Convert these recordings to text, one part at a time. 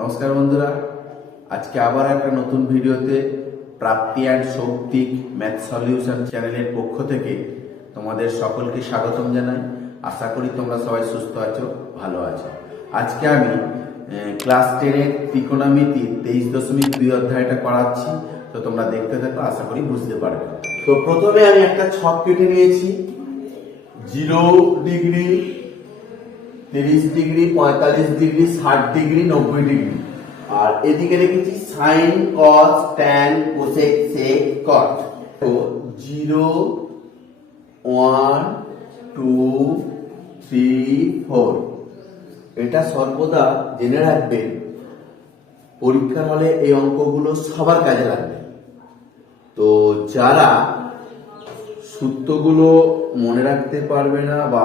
নমস্কার বন্ধুরা, আজকে আবার একটা নতুন ভিডিওতে প্রাপ্তি অ্যান্ড সৌক্তিক ম্যাথ সলিউশন চ্যানেলের পক্ষ থেকে তোমাদের সকলকে স্বাগতম জানাই। আশা করি তোমরা সবাই সুস্থ আছো, ভালো আছো। আজকে আমি ক্লাস 10-এর ত্রিকোণমিতির 23.2 অধ্যায়টা করাচ্ছি, তো তোমরা দেখতে থাকো, আশা করি বুঝতে পারবে। তো প্রথমে আমি একটা ছক কেটে নিয়েছি। 0 degree, 30 degree, 45 degree, 60 degree, 90 degree, আর এদিকে রেখেছি sine, cos, tan, cosec, sec, cot. তো 0 1 2 3 4 এটা সর্বদা জেনে রাখবেন, পরীক্ষার হলে এই অঙ্কগুলো সবার কাজে লাগবে। তো যারা সূত্রগুলো মনে রাখতে পারবে না বা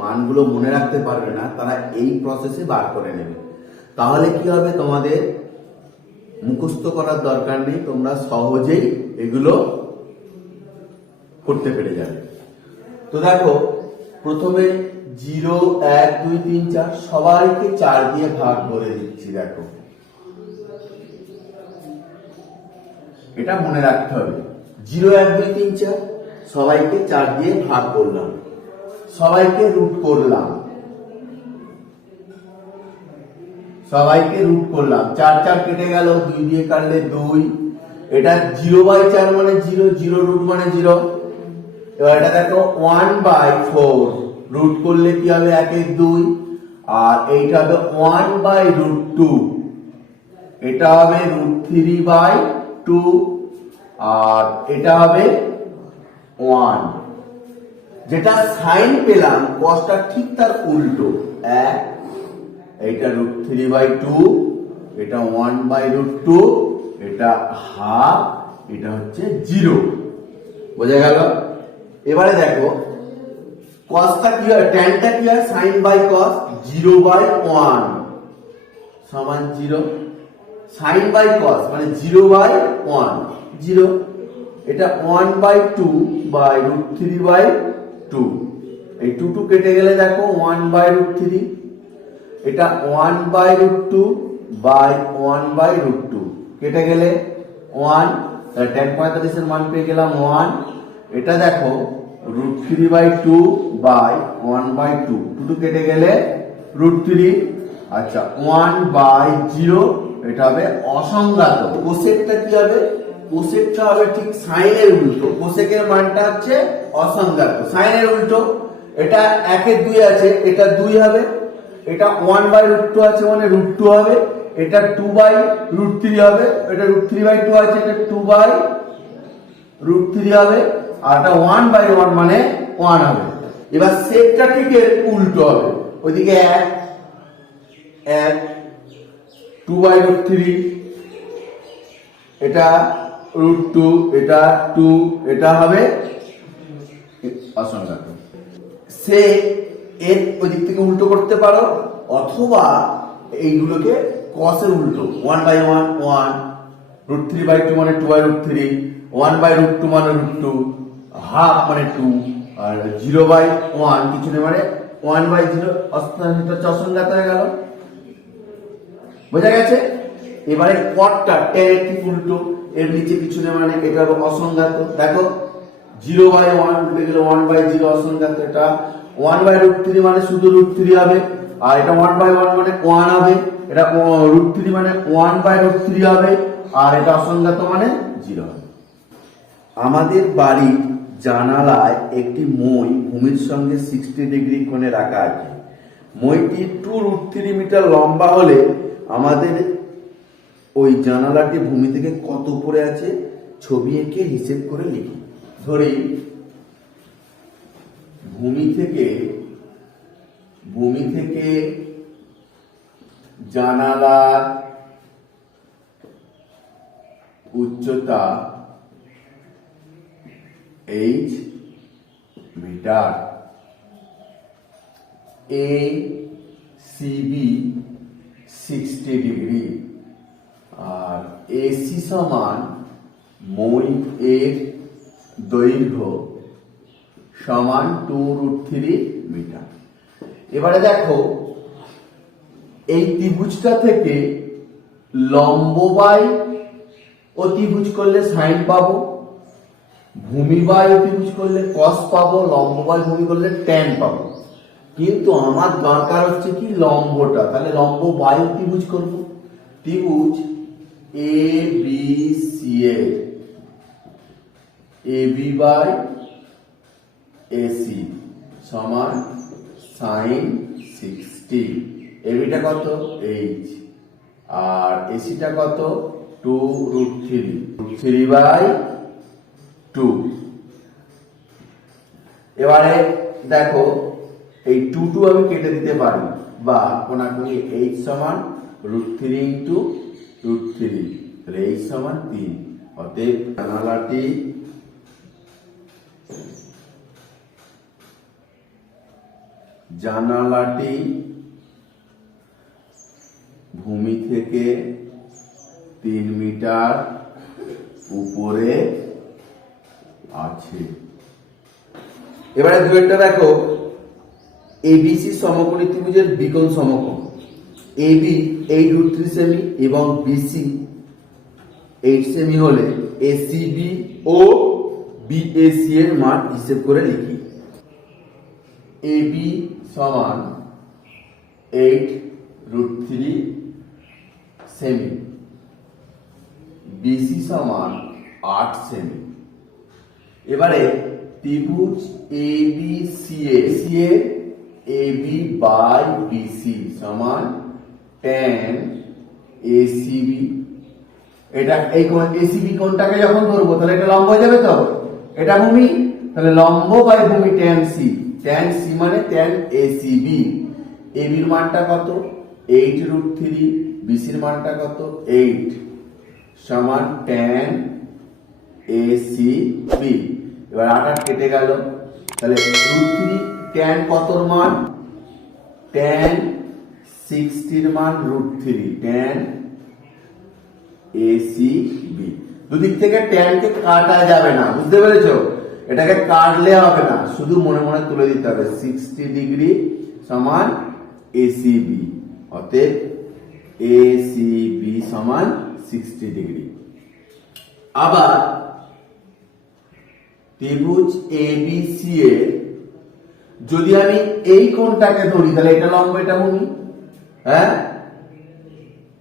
মানগুলো মনে রাখতে পারবে না, তারা এই প্রসেসে বার করে নেবে। তাহলে কি হবে, তোমাদের মুখস্থ করার দরকার নেই, তোমরা সহজেই এগুলো করতে পেরে যাবে। তো দেখো, প্রথমে 0 1 2 3 4 সবাইকে 4 দিয়ে ভাগ করে দিচ্ছি। দেখো, এটা মনে রাখতে হবে। 0 1 2 3 4 সবাইকে 4 দিয়ে ভাগ করলাম, সবাইকে রুট করলাম, 4 4 কেটে গেল, 2 দিয়ে কাটলে 2। এটা 0/4 মানে 0, 0 রুট মানে 0। এবার এটা দেখো 1/4 রুট করলে কি হবে, 1 এর 2, আর এইটা হবে 1/√2, এটা হবে √3/2, আর এটা হবে 1। যেটা সাইন পেলাম, কসটা ঠিক তার উল্টো, 1, এইটা √3/2, এটা 1/√2, এটা হাফ, এটা হচ্ছে 0। বোঝা গেল? এবারে দেখো, কসটা কি হয়, ট্যানটা কি হয়, সাইন বাই কস, 0/1 সমান 0, সাইন বাই কস মানে 0/1 0, এটা 1/2/√3/2, এই 2 2 কেটে গেলে দেখো 1/√3, এটা 1/√2/1/√2 কেটে গেলে 1, তাহলে tan 45 এর মান পেয়ে গেলাম 1। এটা দেখো √3/2/1/2, 2 2 কেটে গেলে √3, আচ্ছা 1/0, এটা হবে অসংজ্ঞাত। কোসেকটা কি হবে, কোসেকটা হবে ঠিক সাইনের উল্টো, কোসেকের মানটা হচ্ছে অসংজ্ঞাত, সাইনের উল্টো। এটা 1 এর 2 আছে, এটা 2 হবে, এটা 1/√2 আছে মানে √2 হবে, এটা 2/√3 হবে, এটা √3/2 আছে, এটা 2/√3 হবে, আর এটা 1/1 মানে 1 হবে। এবার সেকটা ঠিক এর উল্টো হবে, ওইদিকে 1 1 2/√3, এটা √2, এটা 2, এটা হবে অসংজ্ঞাত। সে এর ওই দিক থেকে উল্টো করতে পারো, অথবা এইগুলোকে কসের উল্টো, 1/1 1, √3/2 মানে 2/√3, 1/√2 মানে √2, হাফ মানে 2, আর 0/1 কিছু নেই মানে 1/0, অসংজ্ঞাত হয়ে গেল। বোঝা গেছে? এবারে কটটা tan এর ঠিক উল্টো, এর নিচে কিছু নেই মানে এটা হবে অসংজ্ঞাত। দেখো 0/1 উঠে গেলে 1/0 অসংজ্ঞাত, এটা 1/√3 মানে শুধু √3 হবে, আর এটা 1/1 মানে 1 হবে, এটা √3 মানে 1/√3 হবে, আর এটা অসংজ্ঞাত মানে 0 হবে। আমাদের বাড়ির জানালায় একটি মই ভূমির সঙ্গে 60 ডিগ্রি কোণে রাখা আছে। মইটি 2√3 মিটার লম্বা হলে আমাদের ওই জানালাটি ভূমি থেকে কত উপরে আছে, ছবি এঁকে হিসেব করে লিখি। ধরি ভূমি থেকে জানালার উচ্চতা h মিটার, ACB 60 ডিগ্রি, আর AC সমান মই এর দৈর্ঘ্য সমান 2√3 মিটার। এবারে দেখো এই ত্রিভুজটা থেকে লম্ব বাই অতিভুজ করলে সাইন পাবো, ভূমি বাই অতিভুজ করলে কস পাবো, লম্ব বাই ভূমি করলে ট্যান পাবো। কিন্তু আমার দরকার হচ্ছে কি লম্বটা, তাহলে লম্ব বাই ত্রিভুজ করব। ত্রিভুজ এ বি সি এর এ বি বাই এসি সমান সাইন 60। এবিটা কত এইচ আর এসিটা কত 2√3 এবারে দেখো এই 2 আমি কেটে দিতে পারি, বা কোনাকুনি এইচ সমান √3 ইন্টু √3, তাহলে এইচ সমান 3। অতএব জানালাটি ভূমি থেকে 3 মিটার উপরে আছে। এবারে দুইটা দেখো, এবিসি সমকোণী ত্রিভুজের বিকোণ সমকোণ। এবি 8√3 সেমি এবং বিসি 8 সেমি হলে এসিবি ও বিএসি এর মান হিসেব করে লিখি। এবি সমান 8√3 সেমি, বিসি সমান 8 সেমি। এবারে ত্রিভুজ এবিসি এর এবি বাই বিসি সমান tan এসিবি। এটা এই কোণ এসিবি কোণটাকে যখন ধরবো তাহলে এটা লম্ব হয়ে যাবে, তো এটা ভূমি, তাহলে লম্ব বাই ভূমি tan সি। tan সি মানে tan এসিবি। এবির মানটা কত 8√3, বিসির মানটা কত 8 সমান tan এসিবি। এবার 8 কেটে গেল, তাহলে √3 tan কতর মান tan 60 মান √3 tan এসিবি। দুদিক থেকে tan কে কাটা যাবে না, বুঝতে পেরেছো? এটাকে কাটলে হবে না, শুধু মনে মনে তুলে দিতে হবে 60 ডিগ্রি সমান এসিবি। অতএব এসিবি সমান 60 ডিগ্রি। আবার ত্রিভুজ এবিসি এর যদি আমি এই কোণটাকে ধরি তাহলে এটা লম্ব, এটা ভূমি, হ্যাঁ,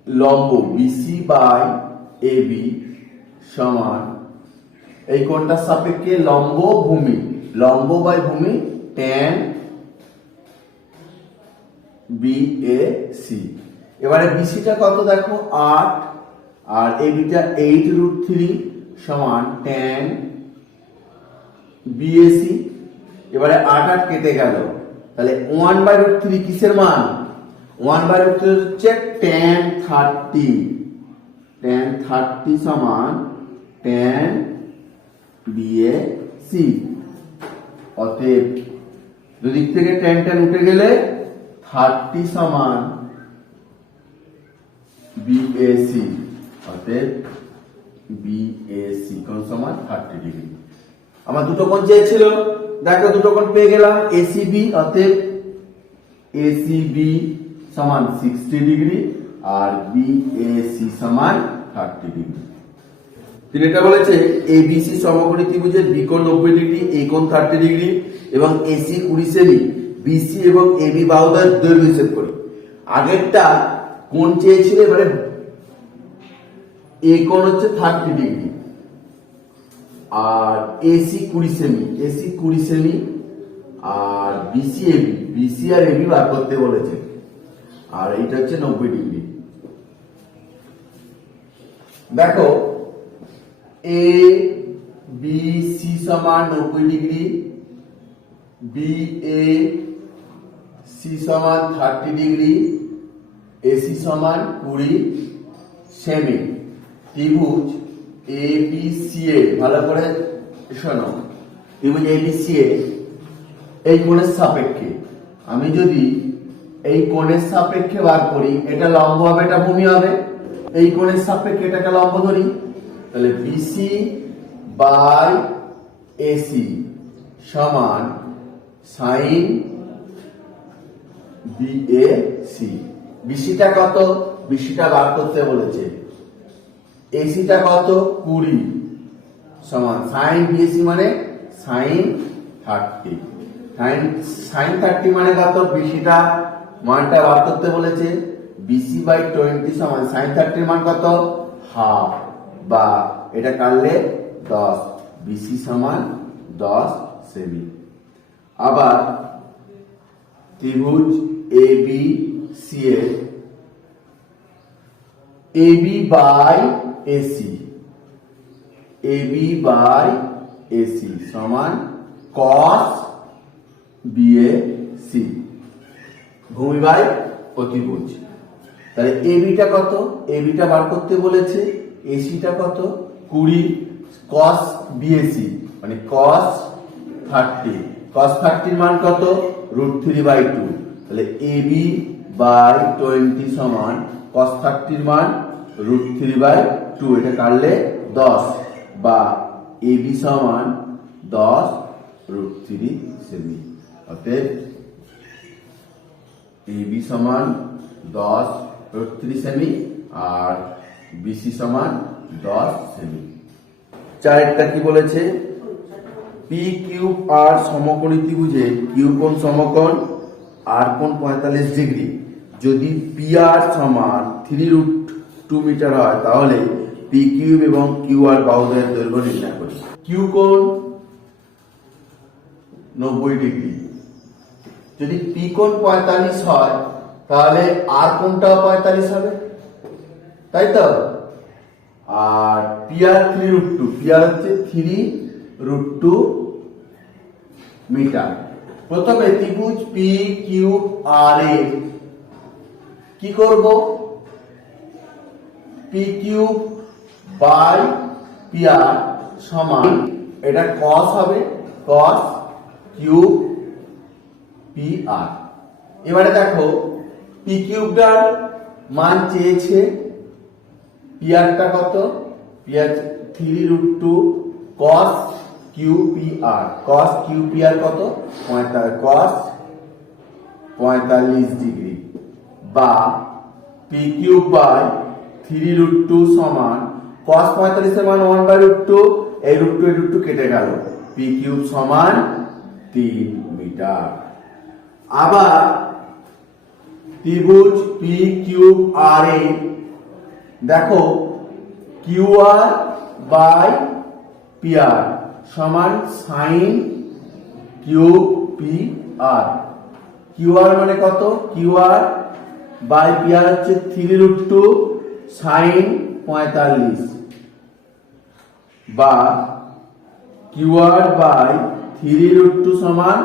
লম্ব বিসি বাই এবি সমান এই কোণটার সাপেক্ষে লম্ব ভূমি, লম্ব বাই ভূমি tan বিএসি। এবারে বিসিটা কত দেখো 8 আর এবিটা 8√3 সমান tan বিএসি। এবারে 8 কেটে গেল, তাহলে 1/√3 কিসের মান 1/√3 হচ্ছে tan 30 সমান tan বিএসি। অতএব দুদিক থেকে tan উঠে গেলে 30 সমান বিএসি। অতএব বিএসি কোণ সমান 30 ডিগ্রি। আমার দুটো কোণ চেয়েছিল, দেখো দুটো কোণ পেয়ে গেলাম এসিবি। অতএব এসিবি সমান 60 ডিগ্রি আর বিএসি সমান 30 ডিগ্রি। তিনি এটা বলেছে এবিসি সমকোণী ত্রিভুজের বিকোণ 90 ডিগ্রি, এই কোণ 30 ডিগ্রি এবং এসি 20 সেমি, বিসি এবং এবি বাহুদ্বয়ের দৈর্ঘ্য হিসেব করি। আগেরটা কোণ চেয়েছিল, এবারে এই কোণ হচ্ছে 30 ডিগ্রি আর এসি 20 সেমি আর বিসি আর এবি বার করতে বলেছে, আর এটা হচ্ছে 90 ডিগ্রি। দেখো এ বি সি সমান 90 ডিগ্রি, বি এ সি সমান 30 ডিগ্রি, এসি সমান 20 সেমি। ত্রিভুজ এবিসি এ, ভালো করে শোনো, ত্রিভুজ এবিসি এ এই কোণের সাপেক্ষে আমি যদি এই কোণের সাপেক্ষে বার করি, এটা লম্ব হবে, এটা ভূমি হবে। এই কোণের সাপেক্ষে এটাকে লম্ব ধরি, তাহলে বিসি বাই এসি সমান সাইন বিএসি। বিসিটা কত? বিসিটা বার করতে বলেছে। এসিটা কত? 20 সমান সাইন বিএসি মানে সাইন 30। সাইন 30 মানে কত? বিসিটা মানটা বার করতে বলেছে। বিসি বাই 20 সমান সাইন 30 মান কত? হাফ, বা এটা কাটলে 10। বিসি সমান 10 সেমি। আবার ত্রিভুজ এবি সি এর AB by AC, AB by AC সমান কস বিএসি, ভূমি বাই অতিভুজ। তাহলে এবিটা কত? এবিটা বার করতে বলেছে। এসিটা কত? 20 কস বিএসি মানে কস 30। কস 30 মান কত? √3/2। তাহলে এবি বাই 20 সমান কস 30 মান √3/2। এটা কাটলে 10, বা এবি সমান 10 √3 সেমি। অতএব এবি সমান 10 √3 সেমি আর বিসি সমান 10 সেমি। চারটা কি বলেছে? পি কিউ আর সমকোণী ত্রিভুজে কিউ কোণ সমকোণ, আর কোণ 45 ডিগ্রি। যদি পি আর সমান 3√2 মিটার হয় তাহলে পি কিউব এবং কিউ আর বাহুদ্বয়ের দৈর্ঘ্য নির্ণয় করি। কিউ কোণ 90 ডিগ্রি। যদি পি কোণ 45 হয় তাহলে আর কোণটাও 45 হবে, তাই তো? আর পি আর 3√2, পি আর হচ্ছে 3√2 মিটার। প্রথমে ত্রিভুজ পি কিউ আর এর কি করব? P Q by P R সমান, এটা কস হবে, কস কিউব পি আর। এবারে দেখো পি কিউবটার মান চেয়েছে, পি আরটা কত? পি আর 3√2 কস কিউ পি আর। কস কিউ পি আর কত? 45, কস 45 ডিগ্রি, বা পি কিউব বাই 3√2 সমান কস 45 এর মান 1/√2, এই √2 কেটে গেল, পি কিউব সমান 3 মিটার। আবার ত্রিভুজ পি কিউব আর এ দেখো Q R by P R সমান sine cube P R. Q R মানে কত? Q R by P R হচ্ছে 3√2 সাইন 45, বা কিউ আর বাই 3√2 সমান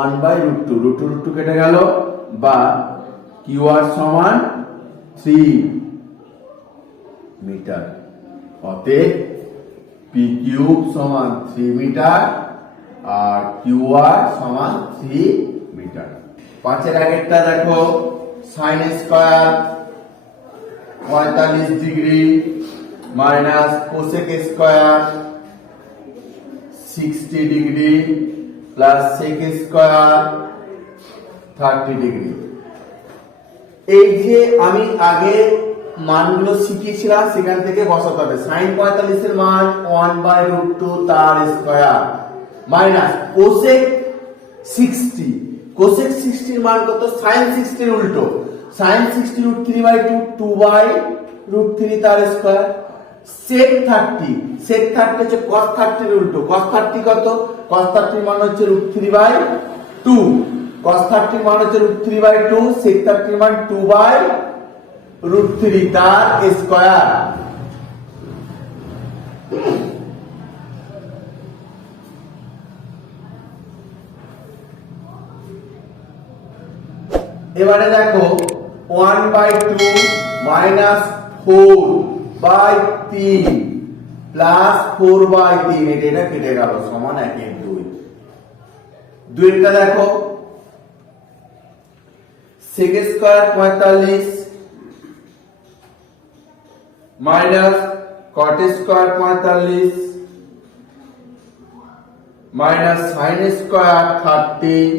1/√2, √2 কেটে গেল, বা কিউ আর সমান 3 মিটার। অতএব পি কিউব সমান 3 মিটার আর কিউ আর সমান 3 মিটার। 5 এর আগেরটা দেখো, sine square 45 degree minus cosec square 60 degree plus sec square 30 degree. এই যে আমি আগে মানগুলো শিখিয়েছিলাম সেখান থেকে বসাতে হবে। সাইন 45 এর মান 1/√2 তার স্কয়ার মাইনাস কোসেক 60, কোসেক 60 এর মান কত? সাইন 60 এর উল্টো, সাইন 60 √3/2 2/√3 তার স্কয়ার। সেক 30, সেক 30 হচ্ছে cos 30 এর উল্টো, cos 30 কত? cos 30 এর মান হচ্ছে √3/2, cos 30 এর মান হচ্ছে √3/2, sec 30 এর মান 2/√3 তার স্কয়ার। এবারে দেখো 1/2 মাইনাস 4/3 প্লাস 4/3, এটা কেটে গেল সমান 1/2। দুইটা দেখো, sec square 45 minus cot square 45 minus sin square 30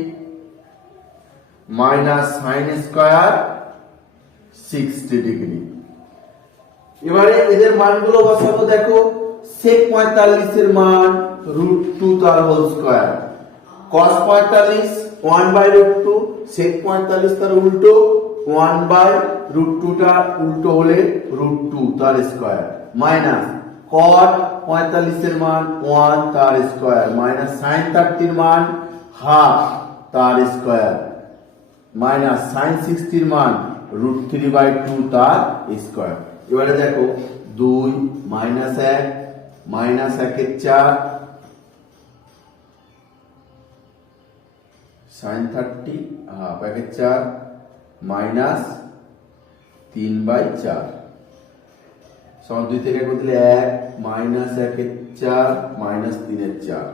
minus sin square 60 degree. এবারে এদের মানগুলো বসাবো। দেখো sec 45 এর মান √2 তার হোল স্কয়ার, cos 45 1/√2, sec 45 তার উল্টো 1/√2 টা উল্টো হলে √2 তার স্কয়ার, মাইনাস cot 45 এর মান 1 তার স্কয়ার, মাইনাস sin 30 এর মান হাফ তার স্কয়ার, মাইনাস sin 60 এর মান √3/2 তার স্কয়ার। এবারে দেখো 2 মাইনাস 1 মাইনাস 1 এর 4 sin 30 হাফ 1 এর 4 মাইনাস 3/4 সমান 2 থেকে 1 দিলে 1 মাইনাস 1 এর 4 মাইনাস 3 এর 4,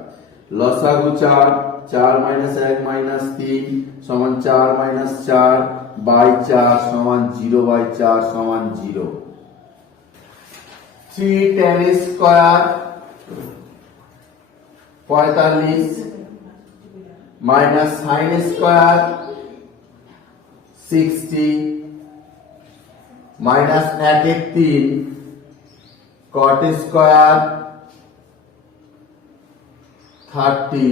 লসাগু 4 4 মাইনাস 1 মাইনাস 3 সমান 4 মাইনাস 4 বাই 4 সমান 0/4 সমান 0। 3 tan square 45 minus sin square 60 minus 1 এর 3 cot স্কয়ার 30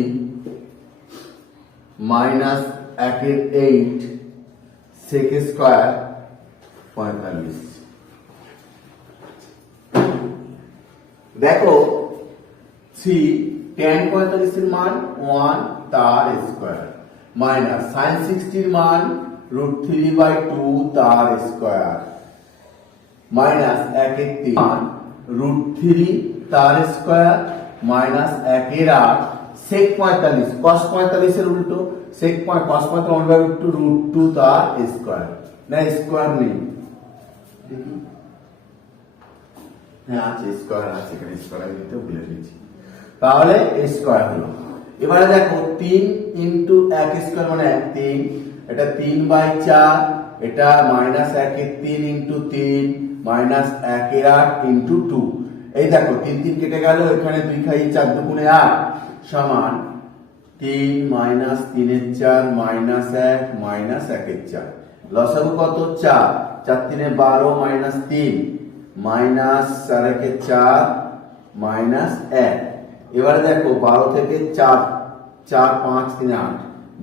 মাইনাস 1 এর 8 sec স্কয়ার 45। দেখো 3 tan 45 এর মান 1 তার স্কয়ার, মাইনাস sin 60 এর মান √3/2 তার স্কয়ার, মাইনাস 1 এর 3 মান √3 তার স্কয়ার, মাইনাস 1 এর 8 sec 45 cos 45 এর উল্টো sec cos 45 1/√2 তার স্কয়ার, না স্কয়ার নেই দেখি, হ্যাঁ আছে স্কয়ার আছে, এখানে স্কয়ার দিতে ভুলে গেছি, তাহলে স্কয়ার হলো। এবারে দেখো 3 ইনটু 1 স্কয়ার মানে 3, এটা 3/4, এটা মাইনাস 1 এর 3 ইনটু 3 মাইনাস 1 এর 8 ইনটু 2, এই দেখো 3 3 কেটে গেল, এখানে 2 খাই 4 2 8 সমান 3 মাইনাস 3 এর 4 মাইনাস 1 মাইনাস 1 এর 4, লসাগু কত 4 4 3 এ 12 মাইনাস 3 মাইনাস 4 1 এর 4 মাইনাস 1। এবারে দেখো 12 থেকে 4 4 5 3 8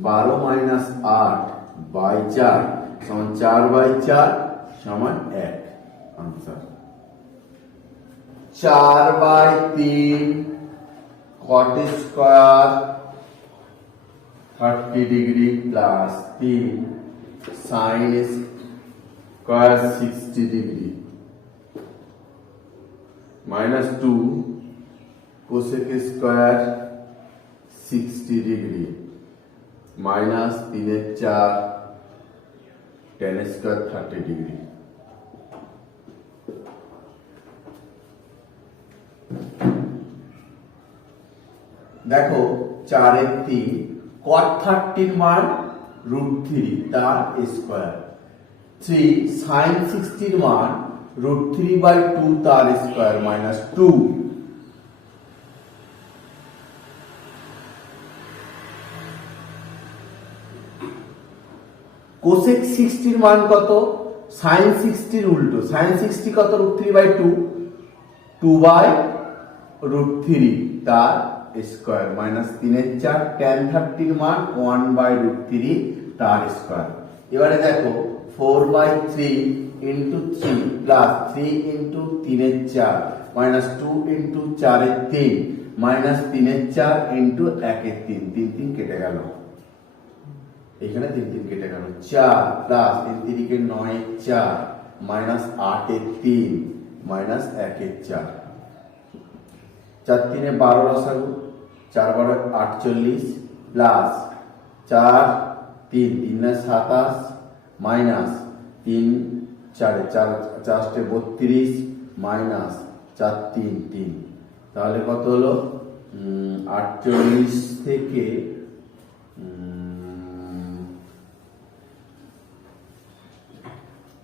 12 মাইনাস 8 বাই 4 সমান 4/4 সমান 1, answer 4/3 cot square 30 degree plus 3 sin square 60 degree minus 2 cosec square 60 degree minus 3/4 tan square 30 degree. देखो 4 এর 3 cot 30 মান √3 তার স্কয়ার, 3 sin 60 মান √3/2 তার স্কয়ার মাইনাস 2 cosec 60 এর মান কত, sin 60 এর উল্টো, sin 60 কত √3/2 2/√3 তার স্কয়ার মাইনাস 3/4 tan 30 মান 1/√3 তার স্কয়ার। এবারে দেখো 4/3 into 3 plus 3 into 3/4 minus 2 into 4/3 minus 3/4 into 1/3 3 3 কেটে গেল, এখানে 3 3 কেটে গেল, 4 প্লাস 3 3 কে 9/4 মাইনাস 8/3 মাইনাস 1/4 4 3 12 লসাগু 4 12 48 প্লাস 4 3 3 27 মাইনাস 3 4 4 4 32 মাইনাস 4 3 3, তাহলে কত হলো 48 থেকে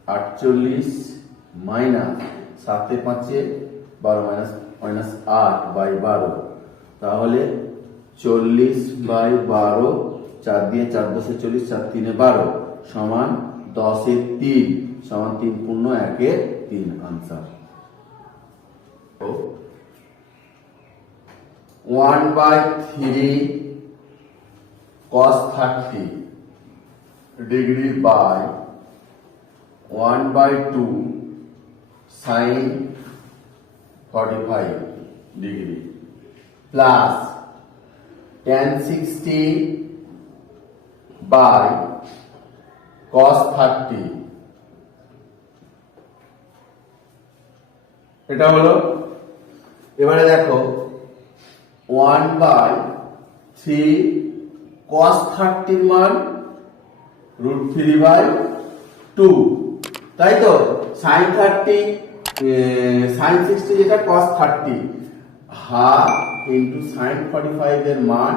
48 মাইনাস 7 5 12 মাইনাস মাইনাস 8/12, তাহলে 40/12 4 দিয়ে 4 10 40 4 3 12 সমান 10 এর 3 সমান 3 পূর্ণ 1 এর 3 answer 1/3 cos 30 degree by 1/2 sin 45 degree plus tan 60 by cos 30 এটা হলো। এবারে দেখো 1/3 cos 30 এর মান √3/2 তাই তো। sin 30 sin 60 যেটা cos 30 হাফ ইনটু sin 45 এর মান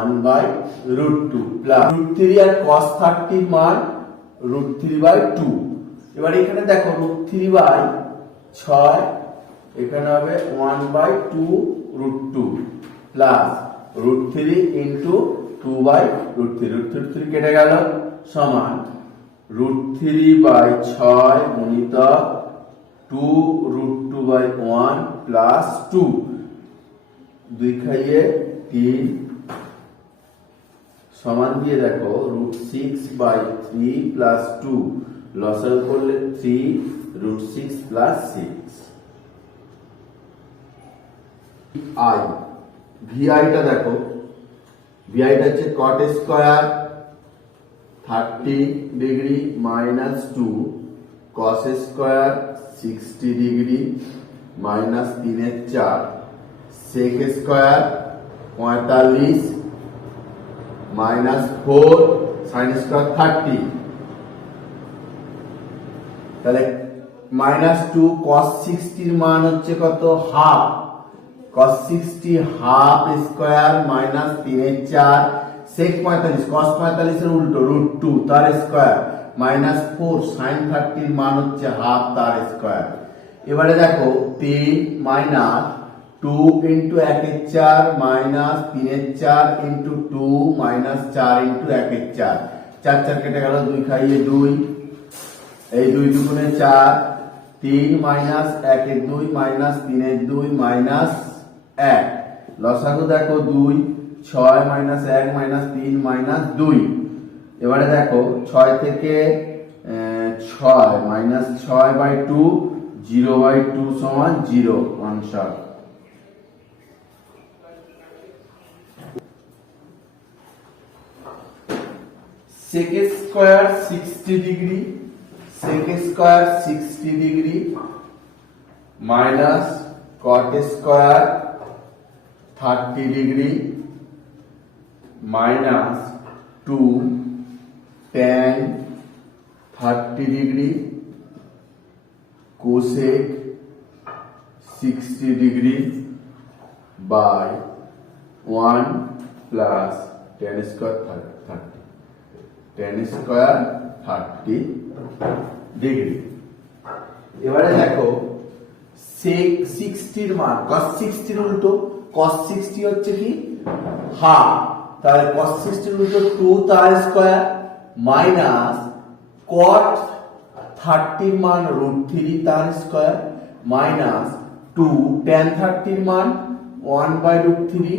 1/√2 প্লাস √3 আর cos 30 এর মান √3/2। এবার এখানে দেখো √3/6 এখানে হবে 1/2√2 প্লাস √3 ইনটু 2/√3 √3 কেটে গেল সমান √3/6 গুণিতক 2√2/1 প্লাস 2 2 খাইয়ে 3 সমান দিয়ে দেখো √6/3 প্লাস 2 লসাগু করলে 3 √6 প্লাস 6 i vi টা দেখো vi টা হচ্ছে cot square 30 degree minus 2 cos square 60 degree minus 3 এর 4 sec square 45 minus 4 sin square 30 তাহলে মাইনাস 2 cos 60 এর মান হচ্ছে কত half cos 60 half square minus 3 এর 4 sec 45 cos 45 এর উল্টো √2 তার স্কয়ার মাইনাস 4 sin 30 এর মান হচ্ছে হাফ তার স্কয়ার। এবারে দেখো 3 মাইনাস 2 ইনটু 1 এর 4 মাইনাস 3 এর 4 ইনটু 2 মাইনাস 4 ইনটু 1 এর 4 4 4 কেটে গেল 2 খাইয়ে 2 এই 2 দুগুণে 4 3 মাইনাস 1 এর 2 মাইনাস 3 এর 2 মাইনাস 1 লসাগু দেখো 2 6 মাইনাস 1 মাইনাস 3 মাইনাস 2। এবারে দেখো 6 থেকে 6 মাইনাস 6/2 0/2 সমান 0 answer. sec square 60 degree sec square 60 degree minus cot square 30 degree minus 2 tan 30 degree cosec 60 degree by 1 plus tan square 30 tan square 30 degree. এবারে দেখো sec 60 এর মান cos 60 এর উল্টো cos 60 হচ্ছে কি হাফ তাহলে cos 60 এর উল্টো 2 তার স্কয়ার মাইনাস cot 30 এর মান √3 তার স্কয়ার মাইনাস 2 tan 30 এর মান 1/√3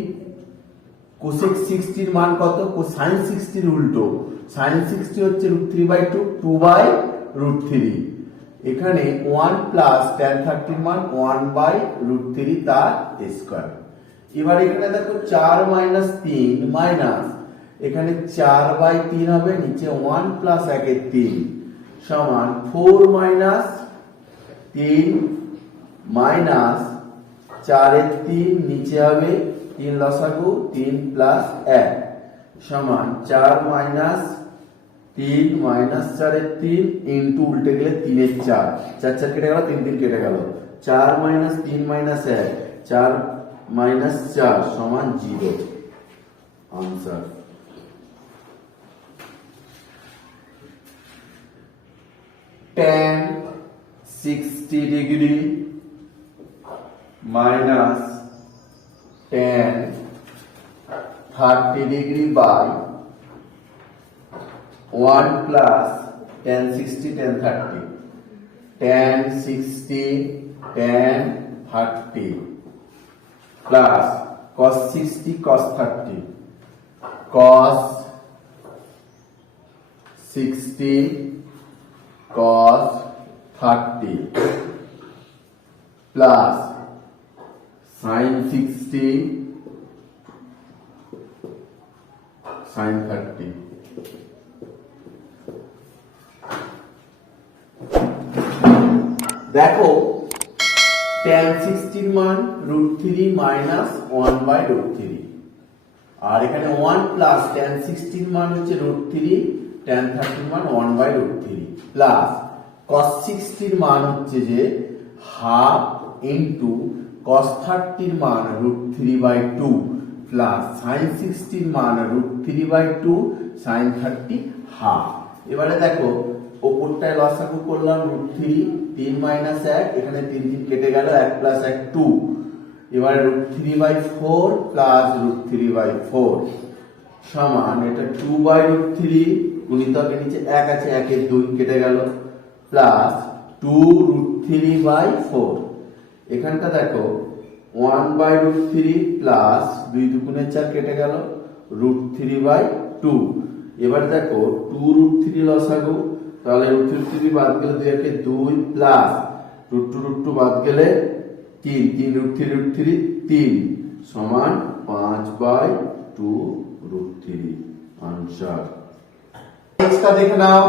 cosec 60 এর মান কত sin 60 এর উল্টো sin 60 হচ্ছে √3/2 2/√3 এখানে 1 প্লাস tan 30 এর মান 1/√3 তার স্কয়ার। এবার এখানে দেখো 4 মাইনাস 3 মাইনাস এখানে 4/3 হবে নিচে 1 প্লাস 1 এর 3 সমান 4 মাইনাস 3 মাইনাস 4 এর 3 নিচে হবে 3 লসাগু 3 প্লাস 1 সমান 4 মাইনাস 3 মাইনাস 4 এর 3 ইনটু উল্টে গেলে 3 এর 4 4 4 কেটে গেল 3 3 কেটে গেল 4 মাইনাস 3 মাইনাস 1 4 माइनस 4 समान 0 answer. tan 60 degree minus tan 30 degree by 1 plus tan 60 tan 30 tan 60 tan 30 plus cos 60 cos 30 cos 60 cos 30 plus sin 60 sin 30। দেখো tan 60 মান √3 মাইনাস 1/√3 আর এখানে 1 প্লাস tan 60 মান হচ্ছে √3 tan 30 মান 1/√3 প্লাস cos 60 মান হচ্ছে যে হাফ ইনটু cos 30 মান √3/2 প্লাস sin 60 মান √3/2 sin 30 হাফ। এবারে দেখো ওপরটায় লসাগু করলাম √3 3 মাইনাস 1 এখানে 3 3 কেটে গেল 1 প্লাস 1 2 এবারে √3/4 প্লাস √3/4 সমান এটা 2/√3 গুণিতকের নিচে 1 আছে 1 এর 2 কেটে গেল প্লাস 2√3/4 এখানটা দেখো 1/√3 প্লাস 2 দুগুণে 4 কেটে গেল √3/2 এবার দেখো 2√3 লসাগু তাহলে √3 বাদ গেলে 2 একে 2 প্লাস √2 বাদ গেলে 3 3 √3 3 সমান 5/2√3 answer. Next देखে now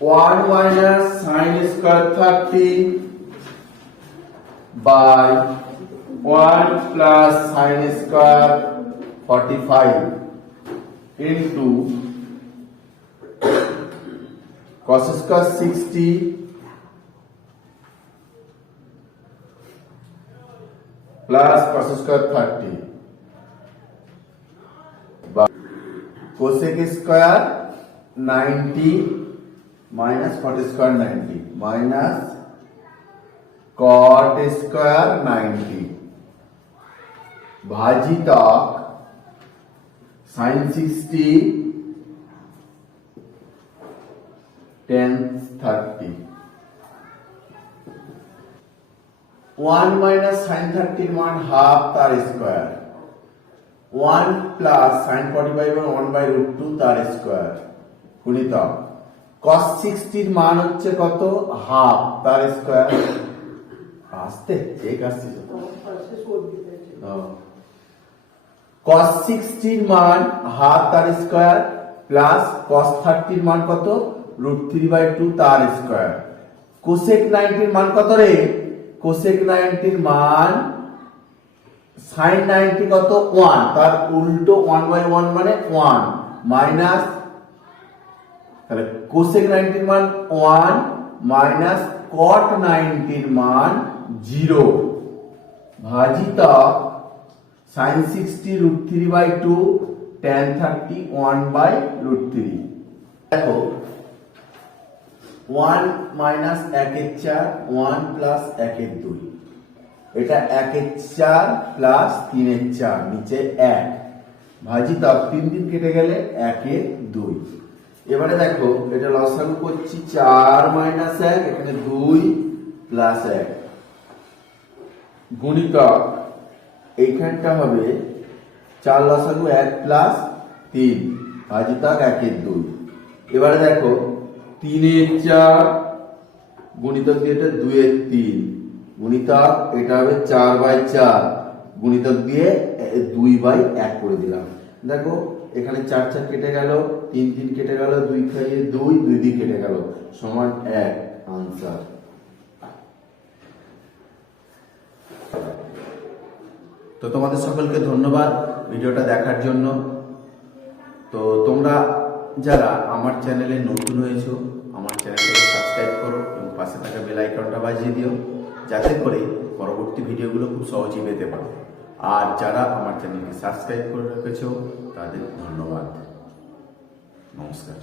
1 minus sin square 30 by 1 plus sin square 45 into cos square 60 plus cos square 30 by cosec square 90 minus cot square 90 minus cot square 90 भाजितक sin 60 tan 30 1 minus sin 30 मान हाफ तार square 1 plus sin 45 1/√2 तार square गुणितक cos 60 मान হচ্ছে কত half তার square আসতে ঠিক আসছে cos 60 মান হাফ তার স্কয়ার প্লাস cos 30 মান কত √3/2 তার স্কয়ার cosec 90 মান কত রে cosec 90 মান sin 90 কত 1 তার উল্টো 1/1 মানে 1 মাইনাস তাহলে cosec 90 মান 1 মাইনাস cot 90 মান 0 ভাজিতক sin 60 √3/2 tan 30 1/√3 দেখো 1 মাইনাস 1 এর 4 1 প্লাস 1 এর 2 এটা 1 এর 4 প্লাস 3 এর 4 নিচে 1 ভাজিতক 3 দিন কেটে গেলে 1 এর 2 এবারে দেখো এটা লসাগু করছি 4 মাইনাস 1 এখানে 2 প্লাস 1 গুণিতক এইখানটা হবে 4 লসাগু 1 প্লাস 3 ভাজিতক 1 এর 2 এবারে দেখো 3 এর 4 গুণিতক দিয়ে এটা 2 এর 3 গুণিতক এটা হবে 4/4 গুণিতক দিয়ে 2/1 করে দিলাম দেখো এখানে 4 4 কেটে গেল 3 3 কেটে গেল 2 খাইয়ে 2 2 দিয়ে কেটে গেল সমান 1 आंसर। তো তোমাদের সকলকে ধন্যবাদ ভিডিওটা দেখার জন্য। তো তোমরা যারা আমার চ্যানেলে নতুন হয়েছো আমার চ্যানেলটাকে সাবস্ক্রাইব করো এবং পাশে থাকা বেল আইকনটা বাজিয়ে দিও যাতে করে পরবর্তী ভিডিওগুলো খুব সহজেই পেতে পারো। আর যারা আমার চ্যানেলকে সাবস্ক্রাইব করে রেখেছো তাদের ধন্যবাদ। নমস্কার।